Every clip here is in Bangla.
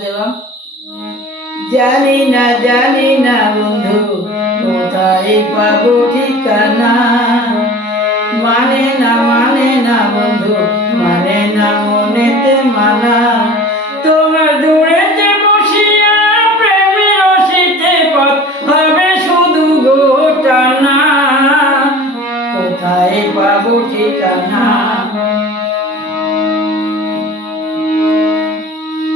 দিলাম জানি না জানি না বন্ধু, কোথায় পাবো ঠিকানা? মানে না মানে না বন্ধু মানে না মনেতে মানা। তোমার দূরেতে বসিয়া প্রেমে রসিতে পথ হবে শুধু গোটানা। কোথায় পাবো ঠিকানা?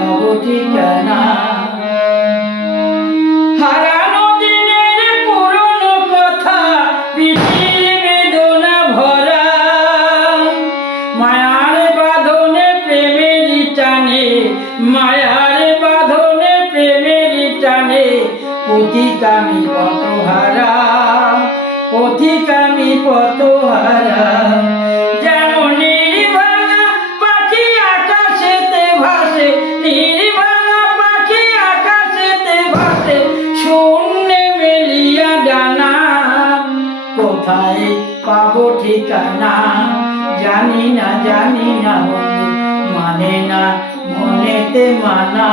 পাবো ঠিকানা হারানো দিনের পুরনো কথা পৃথিবী বেদনা ভরা। মায়ার বাঁধনে প্রেমের টানে, মায়ার বাঁধনে প্রেমের টানে পথিকামি কত হারা পথিকামি কত হারা কোথায় পাবো ঠিকানা? জানি না জানি না মানে না মনেতে মানা।